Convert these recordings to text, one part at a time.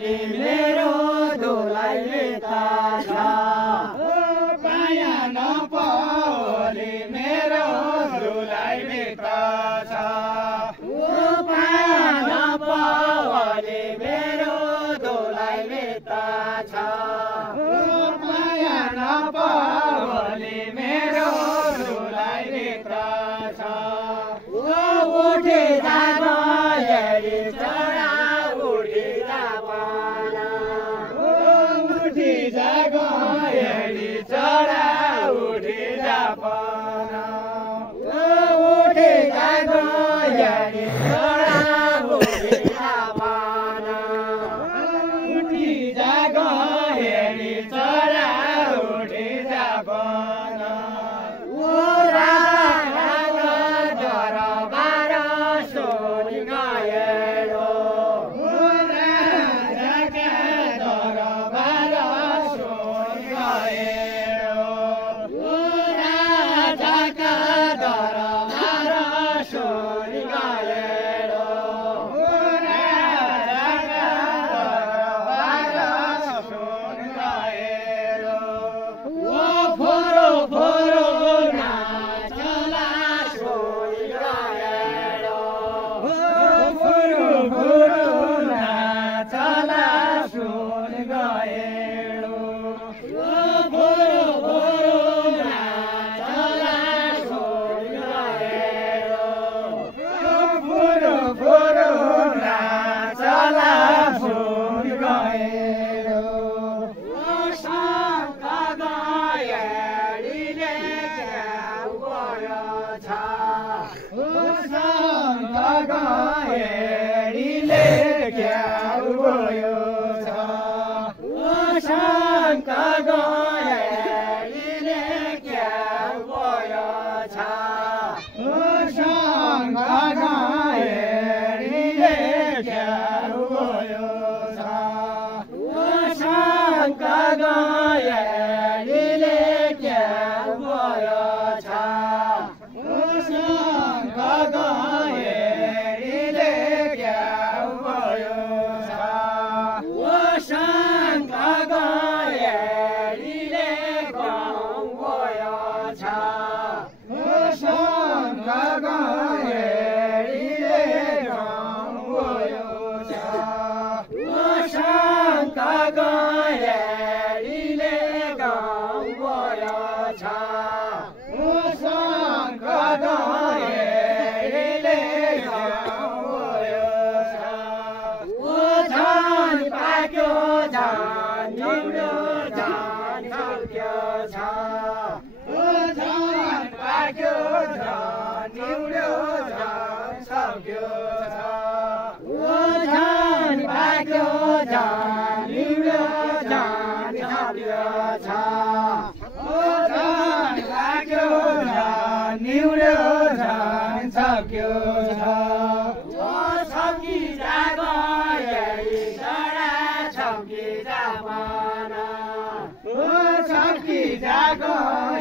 मेरो दुलाई लेता छ हेरीले गाउँ गयो छ शङ्ख हेरीले गाउँ गयो छ झन् पाक्यो झन् निम्रो झन् सक्यो छ झन् पाक्यो झन् निम्रो झन् सक्यो छ झन् पाक्यो झन् निम्रो झन् सक्यो छ झन् पाक्यो झन् निम्रो झन् सक्यो छ छकी जागो हेरी चरा छकी जापन छकी जागो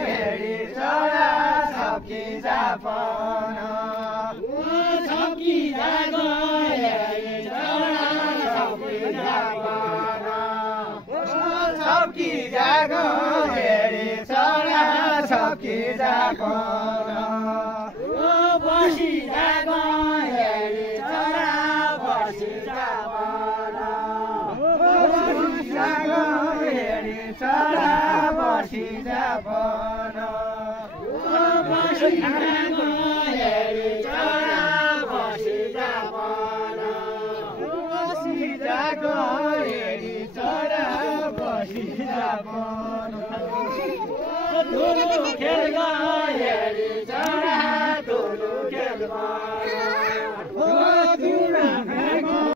हेरी चरा छकी जापन छकी जागो हेरी चरा छकी जापन छकी जागो हेरी चरा छकी जापन बसी जागो हेरी चरा बसी जापन बसी जागो हेरी चरा बसी जापन बसी जागो हेरी चरा बसी जापन बसी जागो हेरी चरा बसी जापन धुलो खेल